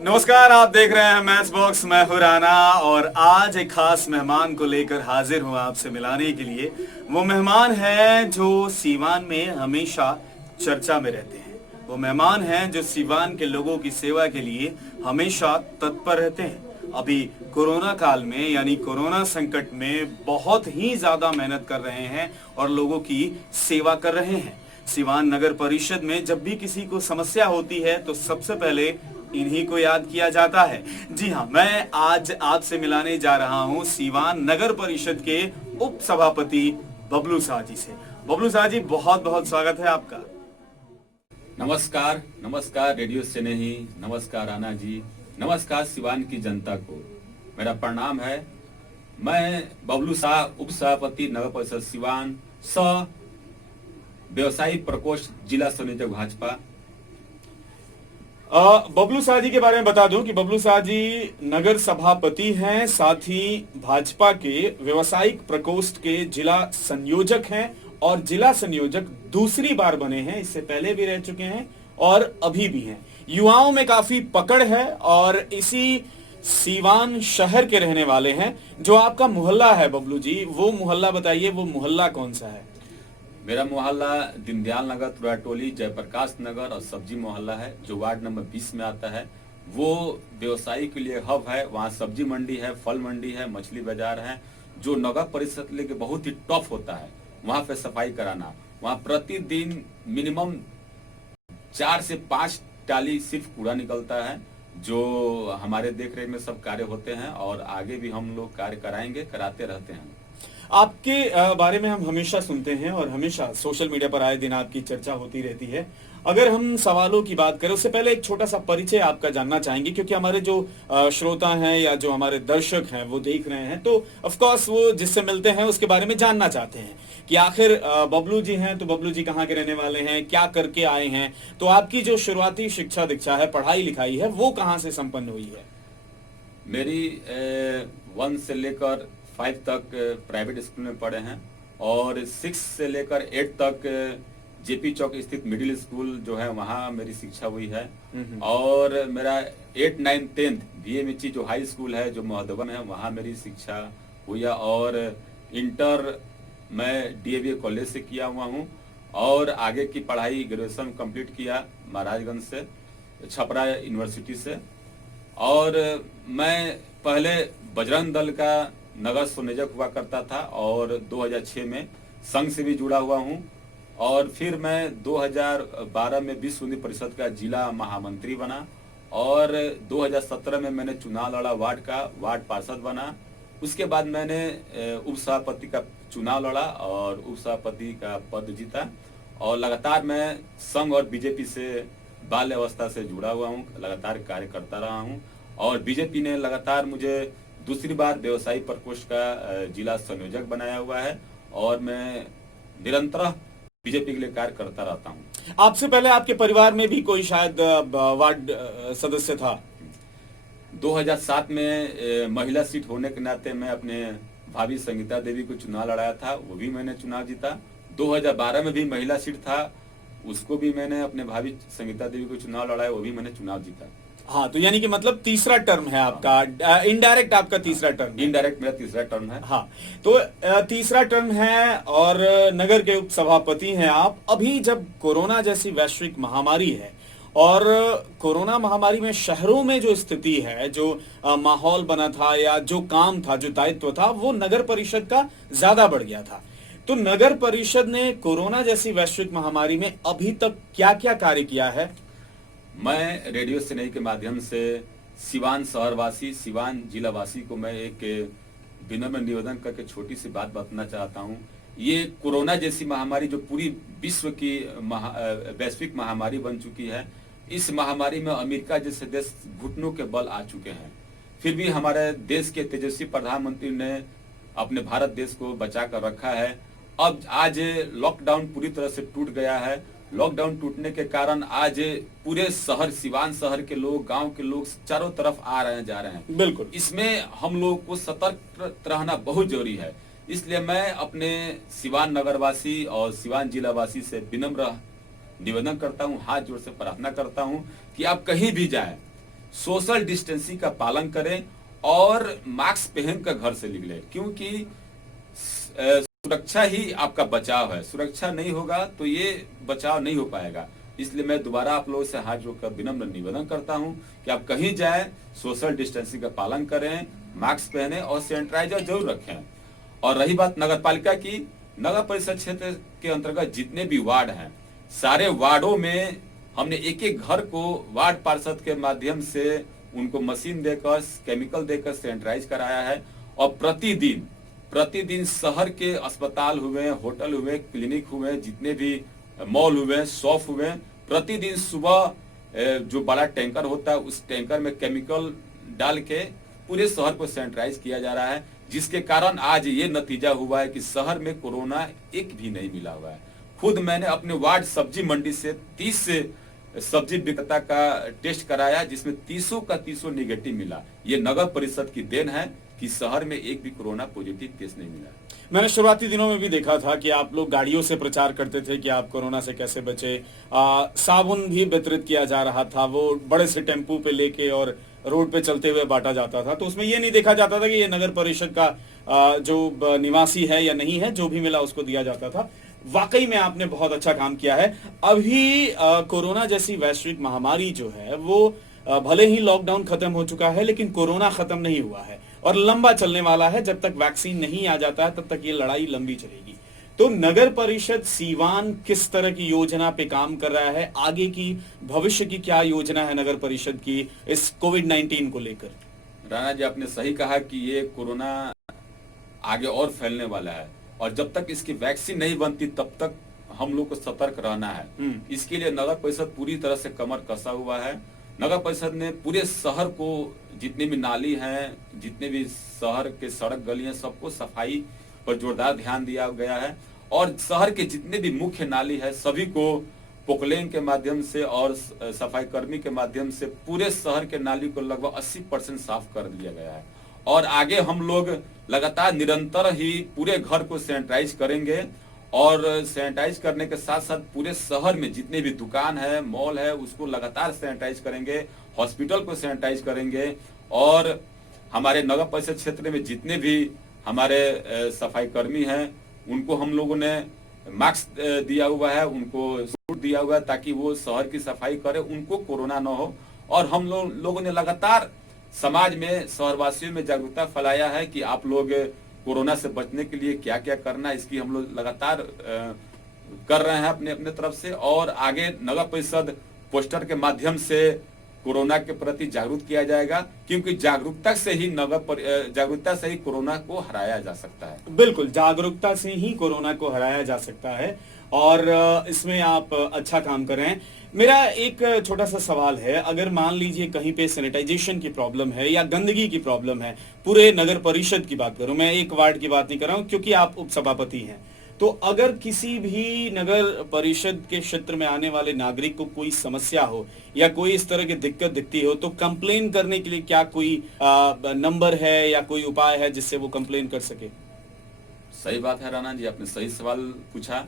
नमस्कार, आप देख रहे हैं मैच बॉक्स। मैं हूं राना और आज एक खास मेहमान को लेकर हाजिर हूं आपसे मिलाने के लिए। वो मेहमान हैं जो सीवान में हमेशा चर्चा में रहते हैं। वो मेहमान हैं जो सीवान के लोगों की सेवा के लिए हमेशा तत्पर रहते हैं। अभी कोरोना काल में यानी कोरोना संकट में बहुत ही ज्यादा मेहनत कर रहे हैं और लोगों की सेवा कर रहे हैं। सीवान नगर परिषद में जब भी किसी को समस्या होती है तो सबसे पहले इन्हीं को याद किया जाता है। जी हाँ, मैं आज आपसे मिलाने जा रहा हूँ सीवान नगर परिषद के उप सभापति बबलू शाह जी से। बबलू शाह जी, बहुत बहुत स्वागत है आपका। नमस्कार नमस्कार रेडियो से नहीं, नमस्कार राणा जी, नमस्कार सिवान की जनता को मेरा प्रणाम है। मैं बबलू शाह उप सभापति नगर परिषद सिवान सह व्यवसायी प्रकोष्ठ जिला संयोजक भाजपा। बबलू शाह जी के बारे में बता दूं कि बबलू शाह जी नगर सभापति हैं, साथ ही भाजपा के व्यवसायिक प्रकोष्ठ के जिला संयोजक हैं और जिला संयोजक दूसरी बार बने हैं। इससे पहले भी रह चुके हैं और अभी भी हैं। युवाओं में काफी पकड़ है और इसी सीवान शहर के रहने वाले हैं। जो आपका मोहल्ला है बबलू जी, वो मोहल्ला बताइए, वो मोहल्ला कौन सा है? मेरा मोहल्ला दीनदयाल नगर, तुराटोली, जयप्रकाश नगर और सब्जी मोहल्ला है, जो वार्ड नंबर 20 में आता है। वो व्यवसायी के लिए हब है। वहाँ सब्जी मंडी है, फल मंडी है, मछली बाजार है, जो नगर परिषद लेके बहुत ही टफ होता है। वहाँ पे सफाई कराना, वहाँ प्रतिदिन मिनिमम 4 से 5 टाली सिर्फ कूड़ा निकलता है, जो हमारे देख रेख में सब कार्य होते हैं और आगे भी हम लोग कार्य कराएंगे, कराते रहते हैं। आपके बारे में हम हमेशा सुनते हैं और हमेशा सोशल मीडिया पर आए दिन आपकी चर्चा होती रहती है। अगर हम सवालों की बात करें उससे पहले एक छोटा सा परिचय आपका जानना चाहेंगे, क्योंकि हमारे जो श्रोता हैं या जो हमारे दर्शक हैं वो देख रहे हैं, तो ऑफ कोर्स वो जिससे मिलते हैं उसके बारे में जानना चाहते हैं कि आखिर बबलू जी हैं तो बबलू जी कहाँ के रहने वाले हैं, क्या करके आए हैं। तो आपकी जो शुरुआती शिक्षा दीक्षा है, पढ़ाई लिखाई है, वो कहाँ से संपन्न हुई है? मेरी 1 से लेकर 5 तक प्राइवेट स्कूल में पढ़े हैं और 6 से लेकर 8 तक जेपी चौक स्थित मिडिल स्कूल जो है वहाँ मेरी शिक्षा हुई है। और मेरा 8, 9, 10 बीएमएचई जो हाई स्कूल है जो मोहद्दबन है वहाँ मेरी शिक्षा हुई है। और इंटर मैं डीएवी कॉलेज से किया हुआ हूँ और आगे की पढ़ाई ग्रेजुएशन कंप्लीट किया महाराजगंज से, छपरा यूनिवर्सिटी से। और मैं पहले बजरंग दल का नगर संयोजक हुआ करता था और 2006 में संघ से भी जुड़ा हुआ हूं। और फिर मैं 2012 में विश्व हिंदी परिषद का जिला महामंत्री बना और 2017 में मैंने चुनाव लड़ा, वार्ड पार्षद बना। उसके बाद मैंने उप सभापति का चुनाव लड़ा और उप सभापति का पद जीता। और लगातार मैं संघ और बीजेपी से बाल्य अवस्था से जुड़ा हुआ हूँ, लगातार कार्य करता रहा हूँ। और बीजेपी ने लगातार मुझे दूसरी बार व्यवसायी प्रकोष्ठ का जिला संयोजक बनाया हुआ है और मैं निरंतर बीजेपी के लिए कार्य करता रहता हूं। आपसे पहले आपके परिवार में भी कोई शायद वार्ड सदस्य था? 2007 में महिला सीट होने के नाते मैं अपने भाभी संगीता देवी को चुनाव लड़ाया था, वो भी मैंने चुनाव जीता। 2012 में भी महिला सीट था, उसको भी मैंने अपने भाभी संगीता देवी को चुनाव लड़ाया, वो भी मैंने चुनाव जीता। हाँ, तो यानी कि मतलब तीसरा टर्म है आपका, इनडायरेक्ट आपका तीसरा टर्म है। इनडायरेक्ट मेरा तीसरा टर्म है। हाँ, तो तीसरा टर्म है और नगर के उप सभापति हैं आप। अभी जब कोरोना जैसी वैश्विक महामारी है और कोरोना महामारी में शहरों में जो स्थिति है, जो माहौल बना था या जो काम था, जो दायित्व था, वो नगर परिषद का ज्यादा बढ़ गया था। तो नगर परिषद ने कोरोना जैसी वैश्विक महामारी में अभी तक क्या क्या कार्य किया है? मैं रेडियो से नहीं के माध्यम से सिवान शहरवासी, सिवान जिलावासी को मैं एक विनम्र निवेदन करके छोटी सी बात बताना चाहता हूँ। ये कोरोना जैसी महामारी जो पूरी विश्व की वैश्विक महामारी बन चुकी है, इस महामारी में अमेरिका जैसे देश घुटनों के बल आ चुके हैं। फिर भी हमारे देश के तेजस्वी प्रधानमंत्री ने अपने भारत देश को बचा कर रखा है। अब आज लॉकडाउन पूरी तरह से टूट गया है। लॉकडाउन टूटने के कारण आज पूरे शहर, सिवान शहर के लोग, गांव के लोग चारों तरफ आ रहे हैं, जा रहे हैं। बिल्कुल, इसमें हम लोग को सतर्क रहना बहुत जरूरी है। इसलिए मैं अपने सिवान नगरवासी और सिवान जिलावासी से विनम्र निवेदन करता हूँ, हाथ जोड़ से प्रार्थना करता हूँ कि आप कहीं भी जाएं, सोशल डिस्टेंसिंग का पालन करें और मास्क पहनकर घर से निकले, क्योंकि सुरक्षा ही आपका बचाव है। सुरक्षा नहीं होगा तो ये बचाव नहीं हो पाएगा। इसलिए मैं दोबारा आप लोगों से हाथ जोड़कर विनम्र निवेदन करता हूं कि आप कहीं जाएं, सोशल डिस्टेंसिंग का पालन करें, मास्क पहने और सैनिटाइजर जरूर रखें। और रही बात नगर पालिका की, नगर परिषद क्षेत्र के अंतर्गत जितने भी वार्ड हैं, सारे वार्डों में हमने एक एक घर को वार्ड पार्षद के माध्यम से उनको मशीन देकर, केमिकल देकर सैनिटाइज कराया है। और प्रतिदिन शहर के अस्पताल हुए, होटल हुए, क्लिनिक हुए, जितने भी मॉल हुए, शॉप हुए, प्रतिदिन सुबह जो बड़ा टैंकर होता है उस टैंकर में केमिकल डाल के पूरे शहर को सैनिटाइज किया जा रहा है, जिसके कारण आज ये नतीजा हुआ है कि शहर में कोरोना एक भी नहीं मिला हुआ है। खुद मैंने अपने वार्ड सब्जी मंडी से 30 सब्जी विक्रेता का टेस्ट कराया, जिसमें 30 का 30 निगेटिव मिला। ये नगर परिषद की देन है कि शहर में एक भी कोरोना पॉजिटिव केस नहीं मिला। मैंने शुरुआती दिनों में भी देखा था कि आप लोग गाड़ियों से प्रचार करते थे कि आप कोरोना से कैसे बचे। साबुन भी वितरित किया जा रहा था, वो बड़े से टेम्पू पे लेके और रोड पे चलते हुए बांटा जाता था। तो उसमें ये नहीं देखा जाता था कि ये नगर परिषद का जो निवासी है या नहीं है, जो भी मिला उसको दिया जाता था। वाकई में आपने बहुत अच्छा काम किया है। अभी कोरोना जैसी वैश्विक महामारी जो है वो भले ही लॉकडाउन खत्म हो चुका है, लेकिन कोरोना खत्म नहीं हुआ है और लंबा चलने वाला है। जब तक वैक्सीन नहीं आ जाता है तब तक ये लड़ाई लंबी चलेगी। तो नगर परिषद सीवान किस तरह की योजना पे काम कर रहा है? आगे की भविष्य की क्या योजना है नगर परिषद की इस कोविड-19 को लेकर? राणा जी, आपने सही कहा कि ये कोरोना आगे और फैलने वाला है और जब तक इसकी वैक्सीन नहीं बनती तब तक हम लोग को सतर्क रहना है। इसके लिए नगर परिषद पूरी तरह से कमर कसा हुआ है। नगर परिषद ने पूरे शहर को, जितने भी नाली हैं, जितने भी शहर के सड़क गली हैं, सबको सफाई पर जोरदार ध्यान दिया गया है और शहर के जितने भी मुख्य नाली है सभी को पोकलेन के माध्यम से और सफाई कर्मी के माध्यम से पूरे शहर के नाली को लगभग 80% साफ कर दिया गया है। और आगे हम लोग लगातार निरंतर ही पूरे घर को सैनिटाइज करेंगे और सैनिटाइज करने के साथ साथ पूरे शहर में जितने भी दुकान है, मॉल है, उसको लगातार सैनिटाइज करेंगे, हॉस्पिटल को सैनिटाइज करेंगे और हमारे नगर परिषद क्षेत्र में जितने भी हमारे सफाई कर्मी हैं उनको हम लोगों ने मास्क दिया हुआ है, उनको सूट दिया हुआ है ताकि वो शहर की सफाई करे, उनको कोरोना न हो। और हम लोगों ने लगातार समाज में, शहरवासियों में जागरूकता फैलाया है कि आप लोग कोरोना से बचने के लिए क्या क्या करना है, इसकी हम लोग लगातार कर रहे हैं अपने अपने तरफ से। और आगे नगर परिषद पोस्टर के माध्यम से कोरोना के प्रति जागरूक किया जाएगा, क्योंकि जागरूकता से ही कोरोना को हराया जा सकता है। बिल्कुल, जागरूकता से ही कोरोना को हराया जा सकता है और इसमें आप अच्छा काम कर रहे हैं। मेरा एक छोटा सा सवाल है, अगर मान लीजिए कहीं पे सैनिटाइजेशन की प्रॉब्लम है या गंदगी की प्रॉब्लम है, पूरे नगर परिषद की बात करूं, मैं एक वार्ड की बात नहीं कर रहा हूं क्योंकि आप उपसभापति हैं, तो अगर किसी भी नगर परिषद के क्षेत्र में आने वाले नागरिक को कोई समस्या हो या कोई इस तरह की दिक्कत दिखती हो तो कंप्लेन करने के लिए क्या कोई नंबर है या कोई उपाय है जिससे वो कंप्लेन कर सके? सही बात है राणा जी, आपने सही सवाल पूछा।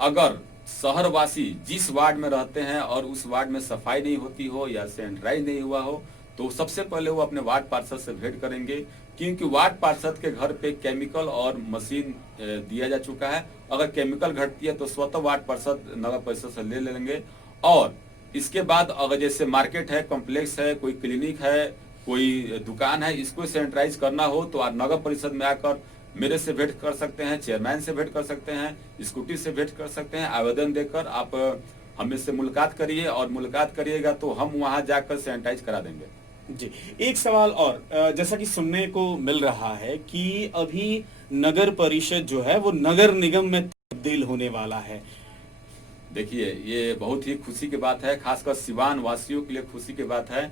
अगर शहरवासी जिस वार्ड में रहते हैं और उस वार्ड में सफाई नहीं होती हो या सैनिटाइज नहीं हुआ हो तो सबसे पहले वो अपने वार्ड पार्षद से भेंट करेंगे, क्योंकि वार्ड पार्षद के घर पे केमिकल और मशीन दिया जा चुका है। अगर केमिकल घटती है तो स्वतः वार्ड पार्षद नगर परिषद से ले लेंगे। और इसके बाद अगर जैसे मार्केट है, कॉम्प्लेक्स है, कोई क्लिनिक है, कोई दुकान है, इसको सैनिटाइज करना हो तो नगर परिषद में आकर मेरे से भेंट कर सकते हैं, चेयरमैन से भेंट कर सकते हैं, स्कूटी से भेंट कर सकते हैं। आवेदन देकर आप हमें से मुलाकात करिए और मुलाकात करिएगा तो हम वहां जाकर सैनिटाइज करा देंगे। जी, एक सवाल और, जैसा कि सुनने को मिल रहा है कि अभी नगर परिषद जो है वो नगर निगम में तब्दील होने वाला है। देखिए, ये बहुत ही खुशी की बात है, खासकर सिवान वासियों के लिए खुशी की बात है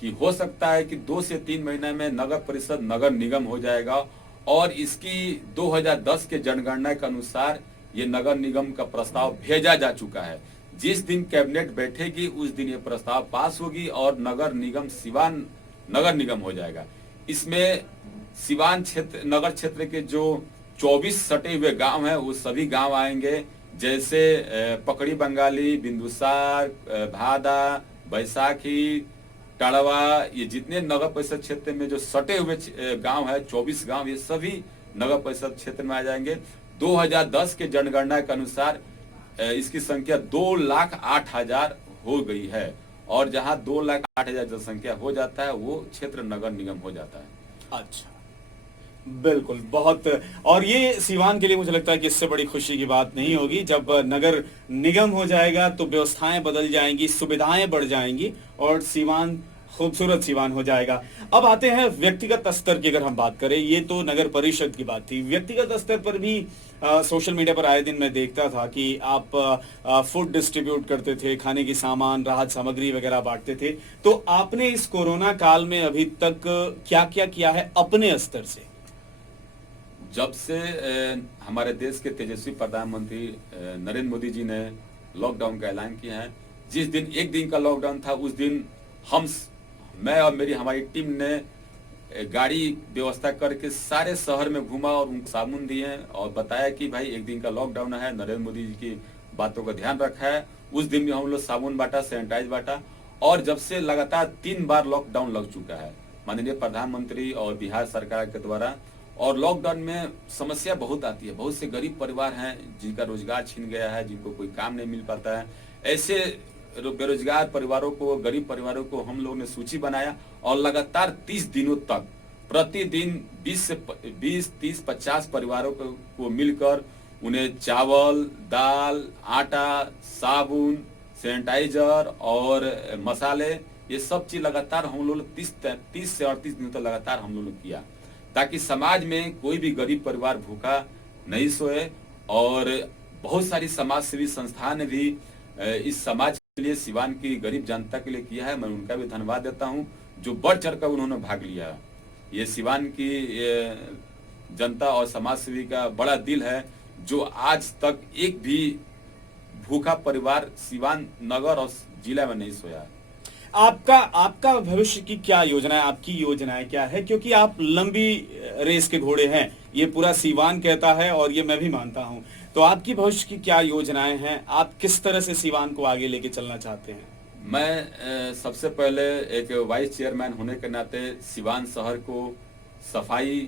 कि हो सकता है कि 2 से 3 महीने में नगर परिषद नगर निगम हो जाएगा और इसकी 2010 के जनगणना के अनुसार ये नगर निगम का प्रस्ताव भेजा जा चुका है। जिस दिन कैबिनेट बैठेगी उस दिन ये प्रस्ताव पास होगी और नगर निगम सिवान नगर निगम हो जाएगा। इसमें सिवान क्षेत्र, नगर क्षेत्र के जो 24 सटे हुए गांव हैं वो सभी गांव आएंगे, जैसे पकड़ी बंगाली, बिंदुसार, भादा, बैसाखी, टाड़वा, ये जितने नगर परिषद क्षेत्र में जो सटे हुए गांव है, 24 गांव, ये सभी नगर परिषद क्षेत्र में आ जाएंगे। 2010 के जनगणना के अनुसार इसकी संख्या 2,08,000 हो गई है, और जहां 2,08,000 जनसंख्या हो जाता है वो क्षेत्र नगर निगम हो जाता है। अच्छा, बिल्कुल, बहुत। और ये सीवान के लिए मुझे लगता है कि इससे बड़ी खुशी की बात नहीं होगी। जब नगर निगम हो जाएगा तो व्यवस्थाएं बदल जाएंगी, सुविधाएं बढ़ जाएंगी और सीवान खूबसूरत सीवान हो जाएगा। अब आते हैं व्यक्तिगत स्तर की, अगर हम बात करें, ये तो नगर परिषद की बात थी। व्यक्तिगत स्तर पर भी सोशल मीडिया पर आए दिन मैं देखता था कि आप फूड डिस्ट्रीब्यूट करते थे, खाने की सामान, राहत सामग्री वगैरह बांटते थे। तो आपने इस कोरोना काल में अभी तक क्या क्या किया है अपने स्तर से? जब से हमारे देश के तेजस्वी प्रधानमंत्री नरेंद्र मोदी जी ने लॉकडाउन का ऐलान किया है, जिस दिन एक दिन का लॉकडाउन था उस दिन मैं और हमारी टीम ने गाड़ी व्यवस्था करके सारे शहर में घूमा और उनको साबुन दिए और बताया कि भाई एक दिन का लॉकडाउन है, नरेंद्र मोदी जी की बातों का ध्यान रखा है। उस दिन भी हम लोग साबुन बांटा, सैनिटाइज बांटा, और जब से लगातार 3 बार लॉकडाउन लग चुका है माननीय प्रधानमंत्री और बिहार सरकार के द्वारा। और लॉकडाउन में समस्या बहुत आती है, बहुत से गरीब परिवार हैं जिनका रोजगार छीन गया है, जिनको कोई काम नहीं मिल पाता है। ऐसे बेरोजगार परिवारों को, गरीब परिवारों को हम लोगों ने सूची बनाया और लगातार 30 दिनों तक प्रतिदिन 20, 30, 50 परिवारों को मिलकर उन्हें चावल, दाल, आटा, साबुन, सैनिटाइजर और मसाले, ये सब चीज लगातार हम लोग 30 से 38 दिनों तक लगातार हम लोगों ने किया, ताकि समाज में कोई भी गरीब परिवार भूखा नहीं सोए। और बहुत सारी समाज सेवी संस्था ने भी इस समाज के लिए, सीवान की गरीब जनता के लिए किया है। मैं उनका भी धन्यवाद देता हूं, जो बढ़ चढ़कर उन्होंने भाग लिया। ये सीवान की जनता और समाज सेवी का बड़ा दिल है, जो आज तक एक भी भूखा परिवार सीवान नगर और जिला में नहीं सोया। आपका भविष्य की क्या योजना है? आपकी योजनाएं क्या है? क्योंकि आप लंबी रेस के घोड़े हैं, ये पूरा सीवान कहता है और ये मैं भी मानता हूं। तो आपकी भविष्य की क्या योजनाएं हैं? आप किस तरह से सीवान को आगे लेके चलना चाहते हैं? मैं सबसे पहले एक वाइस चेयरमैन होने के नाते सीवान शहर को सफाई,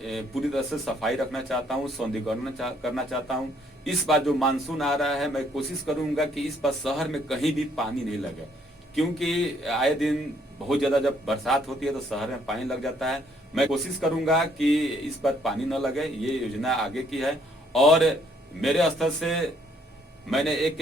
पूरी तरह से सफाई रखना चाहता हूँ, सौंदर्यीकरण करना चाहता हूँ। इस बार जो मानसून आ रहा है, मैं कोशिश करूंगा कि इस बार शहर में कहीं भी पानी नहीं लगे, क्योंकि आए दिन बहुत ज्यादा जब बरसात होती है तो शहर में पानी लग जाता है। मैं कोशिश करूंगा कि इस बार पानी न लगे, ये योजना आगे की है। और मेरे स्तर से मैंने एक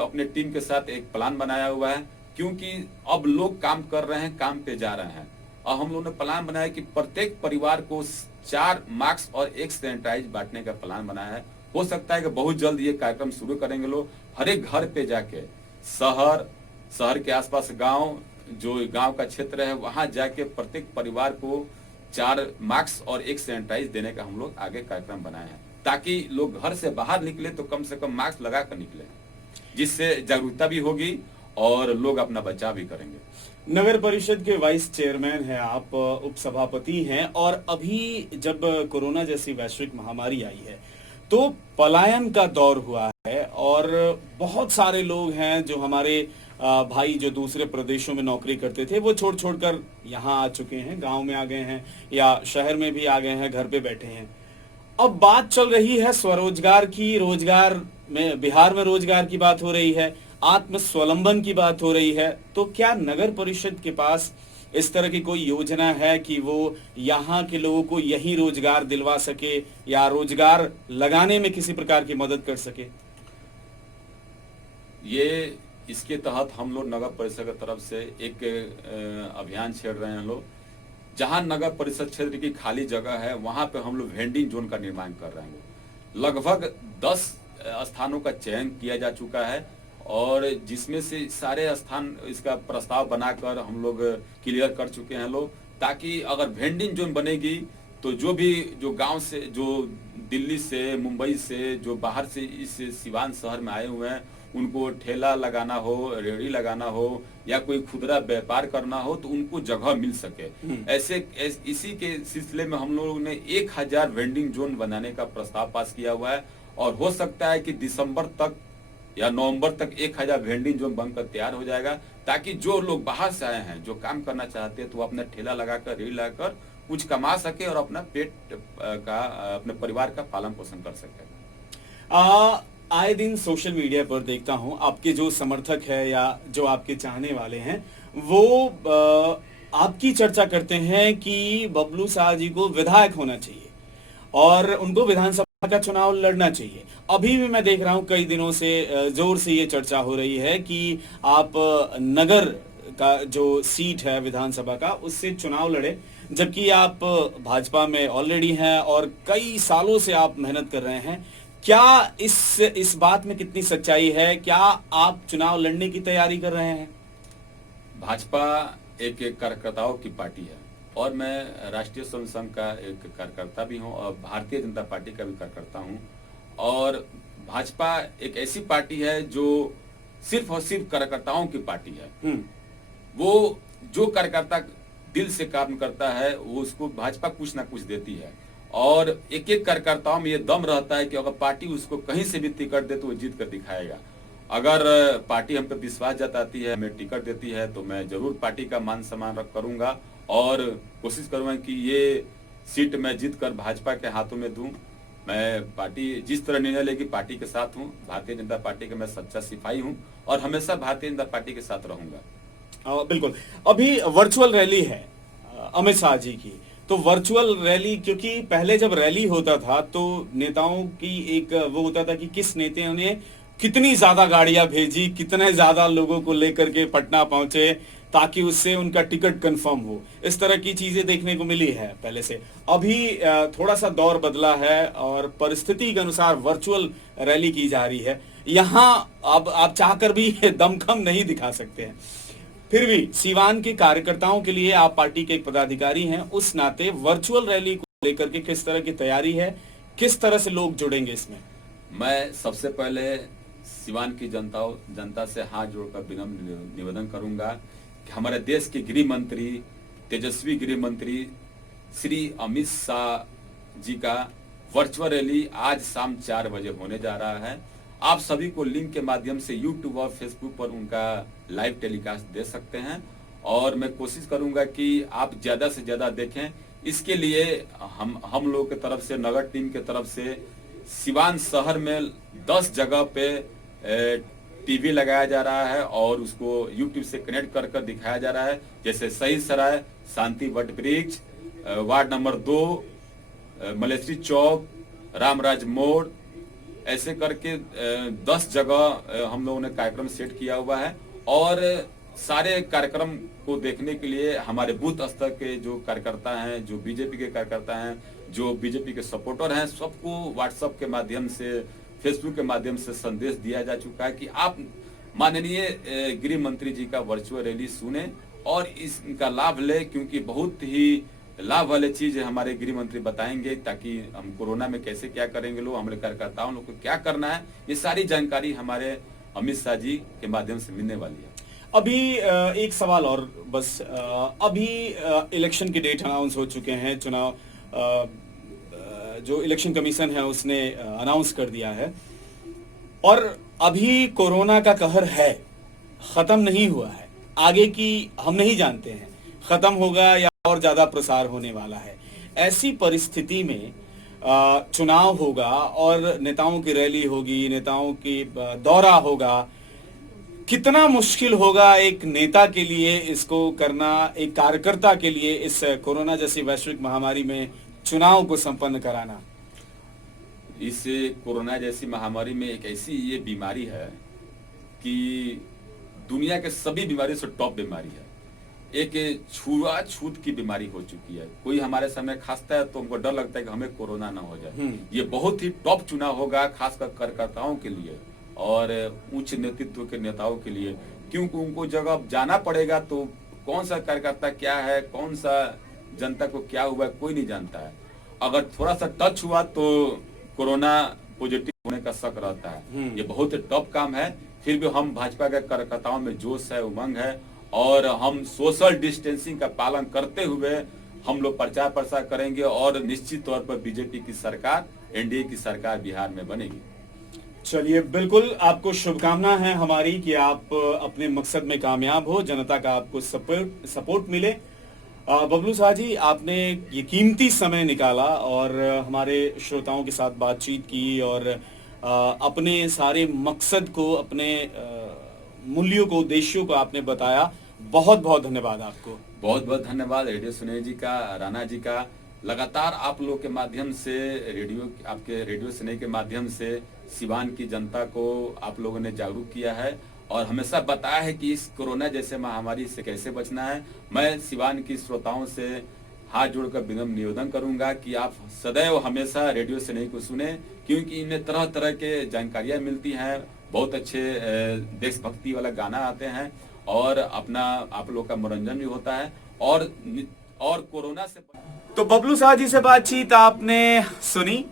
अपने टीम के साथ एक प्लान बनाया हुआ है, क्योंकि अब लोग काम कर रहे हैं, काम पे जा रहे हैं, और हम लोगों ने प्लान बनाया कि प्रत्येक परिवार को 4 मास्क और 1 सैनिटाइज बांटने का प्लान बनाया है। हो सकता है कि बहुत जल्द ये कार्यक्रम शुरू करेंगे लोग, हर एक घर पे जाके, शहर के आसपास गांव, जो गांव का क्षेत्र है, वहां जाके प्रत्येक परिवार को 4 मास्क और 1 सैनिटाइज देने का हम लोग आगे कार्यक्रम बनाए हैं, ताकि लोग घर से बाहर निकले तो कम से कम मास्क लगा कर निकले, जिससे जागरूकता भी होगी और लोग अपना बचाव भी करेंगे। नगर परिषद के वाइस चेयरमैन हैं आप, उपसभापति हैं, और अभी जब कोरोना जैसी वैश्विक महामारी आई है तो पलायन का दौर हुआ है, और बहुत सारे लोग हैं जो हमारे भाई जो दूसरे प्रदेशों में नौकरी करते थे, वो छोड़ छोड़कर यहाँ आ चुके हैं, गांव में आ गए हैं या शहर में भी आ गए हैं, घर पे बैठे हैं। अब बात चल रही है स्वरोजगार की, रोजगार में, बिहार में रोजगार की बात हो रही है, आत्म स्वावलंबन की बात हो रही है। तो क्या नगर परिषद के पास इस तरह की कोई योजना है कि वो यहाँ के लोगों को यही रोजगार दिलवा सके या रोजगार लगाने में किसी प्रकार की मदद कर सके? इसके तहत हम लोग नगर परिषद की तरफ से एक अभियान छेड़ रहे हैं लोग, जहां नगर परिषद क्षेत्र की खाली जगह है वहां पे हम लोग वेंडिंग जोन का निर्माण कर रहे हैं। लगभग 10 स्थानों का चयन किया जा चुका है, और जिसमें से सारे स्थान इसका प्रस्ताव बनाकर हम लोग क्लियर कर चुके हैं लोग, ताकि अगर वेंडिंग जोन बनेगी तो जो गांव से, जो दिल्ली से, मुंबई से, जो बाहर से इस सीवान शहर में आए हुए हैं, उनको ठेला लगाना हो, रेहड़ी लगाना हो या कोई खुदरा व्यापार करना हो तो उनको जगह मिल सके। इसी के सिलसिले में हम लोगों ने 1000 वेंडिंग जोन बनाने का प्रस्ताव पास किया हुआ है, और हो सकता है कि दिसंबर तक या नवंबर तक 1000 वेंडिंग जोन बनकर तैयार हो जाएगा, ताकि जो लोग बाहर से आए हैं, जो काम करना चाहते हैं, तो वो अपना ठेला लगाकर, रेल लगाकर कुछ कमा सके और अपना पेट का, अपने परिवार का पालन पोषण कर सके। आए दिन सोशल मीडिया पर देखता हूं आपके जो समर्थक है या जो आपके चाहने वाले हैं वो आपकी चर्चा करते हैं कि बबलू शाह जी को विधायक होना चाहिए और उनको विधानसभा का चुनाव लड़ना चाहिए। अभी भी मैं देख रहा हूं कई दिनों से जोर से ये चर्चा हो रही है कि आप नगर का जो सीट है विधानसभा का उससे चुनाव लड़े, जबकि आप भाजपा में ऑलरेडी हैं और कई सालों से आप मेहनत कर रहे हैं। क्या इस बात में कितनी सच्चाई है? क्या आप चुनाव लड़ने की तैयारी कर रहे हैं? भाजपा एक कार्यकर्ताओं की पार्टी है और मैं राष्ट्रीय स्वयं संघ का एक कार्यकर्ता भी हूं और भारतीय जनता पार्टी का भी कार्यकर्ता हूं। और भाजपा एक ऐसी पार्टी है जो सिर्फ और सिर्फ कार्यकर्ताओं की पार्टी है। वो जो कार्यकर्ता दिल से काम करता है वो उसको भाजपा कुछ ना कुछ देती है और एक एक कार्यकर्ताओं में ये दम रहता है कि अगर पार्टी उसको कहीं से भी टिकट दे तो वो जीत कर दिखाएगा। अगर पार्टी हम पे विश्वास जताती है, हमें टिकट देती है, तो मैं जरूर पार्टी का मान सम्मान करूंगा और कोशिश करूंगा कि ये सीट मैं जीत कर भाजपा के हाथों में दूं। मैं पार्टी जिस तरह निर्णय लेगी पार्टी के साथ हूं। भारतीय जनता पार्टी का मैं सच्चा सिपाही हूं और हमेशा भारतीय जनता पार्टी के साथ रहूंगा। बिल्कुल। अभी वर्चुअल रैली है अमित शाह जी की, तो वर्चुअल रैली, क्योंकि पहले जब रैली होता था तो नेताओं की एक वो होता था कि किस नेता ने कितनी ज्यादा गाड़ियां भेजी, कितने ज्यादा लोगों को लेकर के पटना पहुंचे ताकि उससे उनका टिकट कंफर्म हो। इस तरह की चीजें देखने को मिली है पहले से। अभी थोड़ा सा दौर बदला है और परिस्थिति के अनुसार वर्चुअल रैली की जा रही है। यहाँ अब आप चाहकर भी दमखम नहीं दिखा सकते हैं, फिर भी सीवान के कार्यकर्ताओं के लिए आप पार्टी के एक पदाधिकारी हैं, उस नाते वर्चुअल रैली को लेकर के किस तरह की तैयारी है, किस तरह से लोग जुड़ेंगे इसमें? मैं सबसे पहले सीवान की जनता से हाथ जोड़कर विनम्र निवेदन करूंगा कि हमारे देश के गृह मंत्री, तेजस्वी गृह मंत्री श्री अमित शाह जी का वर्चुअल रैली आज शाम 4 बजे होने जा रहा है। आप सभी को लिंक के माध्यम से यूट्यूब और फेसबुक पर उनका लाइव टेलीकास्ट दे सकते हैं और मैं कोशिश करूंगा कि आप ज्यादा से ज्यादा देखें। इसके लिए हम लोग की तरफ से, नगर टीम के तरफ से सीवान शहर में 10 जगह पे टीवी लगाया जा रहा है और उसको यूट्यूब से कनेक्ट कर दिखाया जा रहा है। जैसे सही सराय, Shanti Vat bridge, ward number 2, Maleshwari चौक, रामराज मोड़, ऐसे करके 10 जगह हम लोगों ने कार्यक्रम सेट किया हुआ है। और सारे कार्यक्रम को देखने के लिए हमारे बूथ स्तर के जो कार्यकर्ता हैं, जो बीजेपी के कार्यकर्ता हैं, जो बीजेपी के सपोर्टर हैं, सबको व्हाट्सएप के माध्यम से, फेसबुक के माध्यम से संदेश दिया जा चुका है कि आप माननीय गृह मंत्री जी का वर्चुअल रैली सुने और इसका लाभ ले, क्योंकि बहुत ही लाभ वाले चीज हमारे गृह मंत्री बताएंगे ताकि हम कोरोना में कैसे क्या करेंगे, लोग हमारे कार्यकर्ताओं लोग को क्या करना है, ये सारी जानकारी हमारे अमित शाह जी के माध्यम से मिलने वाली है। अभी एक सवाल और बस, अभी इलेक्शन की डेट अनाउंस हो चुके हैं, चुनाव जो इलेक्शन कमीशन है उसने अनाउंस कर दिया है और अभी कोरोना का कहर है, खत्म नहीं हुआ है, आगे की हम नहीं जानते हैं खत्म होगा या और ज्यादा प्रसार होने वाला है। ऐसी परिस्थिति में चुनाव होगा और नेताओं की रैली होगी, नेताओं की दौरा होगा, कितना मुश्किल होगा एक नेता के लिए इसको करना, एक कार्यकर्ता के लिए इस कोरोना जैसी वैश्विक महामारी में चुनाव को संपन्न कराना? इस कोरोना जैसी महामारी में एक ऐसी ये बीमारी है कि दुनिया के सभी बीमारियों से टॉप बीमारी है। एक छुआछूत की बीमारी हो चुकी है। कोई हमारे सामने खांसता है तो हमको डर लगता है कि हमें कोरोना ना हो जाए। ये बहुत ही टॉप चुनाव होगा, खासकर कार्यकर्ताओं के लिए और उच्च नेतृत्व के नेताओं के लिए, क्योंकि उनको जगह जाना पड़ेगा तो कौन सा कार्यकर्ता क्या है, कौन सा जनता को क्या हुआ, कोई नहीं जानता है। अगर थोड़ा सा टच हुआ तो कोरोना पॉजिटिव होने का शक रहता है। ये बहुत टफ काम है, फिर भी हम भाजपा के कार्यकर्ताओं में जोश है, उमंग है और हम सोशल डिस्टेंसिंग का पालन करते हुए हम लोग प्रचार प्रसार करेंगे और निश्चित तौर पर बीजेपी की सरकार, एनडीए की सरकार बिहार में बनेगी। चलिए, बिल्कुल आपको शुभकामना है हमारी कि आप अपने मकसद में कामयाब हो, जनता का आपको सपोर्ट मिले। बबलू शाह जी, आपने ये कीमती समय निकाला और हमारे श्रोताओं के साथ बातचीत की और अपने सारे मकसद को, अपने मूल्यों को, उद्देश्यों को आपने बताया। बहुत बहुत धन्यवाद आपको। बहुत बहुत धन्यवाद रेडियो सुने जी का, राणा जी का। लगातार आप लोग के माध्यम से, आपके रेडियो सुने के माध्यम से सिवान की जनता को आप लोगों ने जागरूक किया है और हमेशा बताया है कि इस कोरोना जैसे महामारी से कैसे बचना है। मैं सिवान की श्रोताओं से हाथ जोड़कर विनम्र निवेदन करूंगा कि आप सदैव हमेशा रेडियो सुने को सुने, क्योंकि इनमें तरह तरह के जानकारियां मिलती हैं, बहुत अच्छे देशभक्ति वाला गाना आते हैं और अपना आप लोग का मनोरंजन भी होता है और कोरोना से। तो बबलू शाह जी से बातचीत आपने सुनी।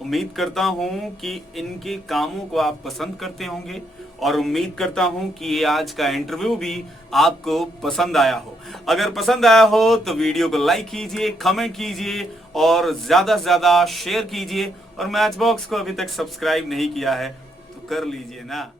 उम्मीद करता हूं कि इनके कामों को आप पसंद करते होंगे और उम्मीद करता हूं कि ये आज का इंटरव्यू भी आपको पसंद आया हो। अगर पसंद आया हो तो वीडियो को लाइक कीजिए, कमेंट कीजिए और ज्यादा से ज्यादा शेयर कीजिए। और मैच बॉक्स को अभी तक सब्सक्राइब नहीं किया है तो कर लीजिए ना।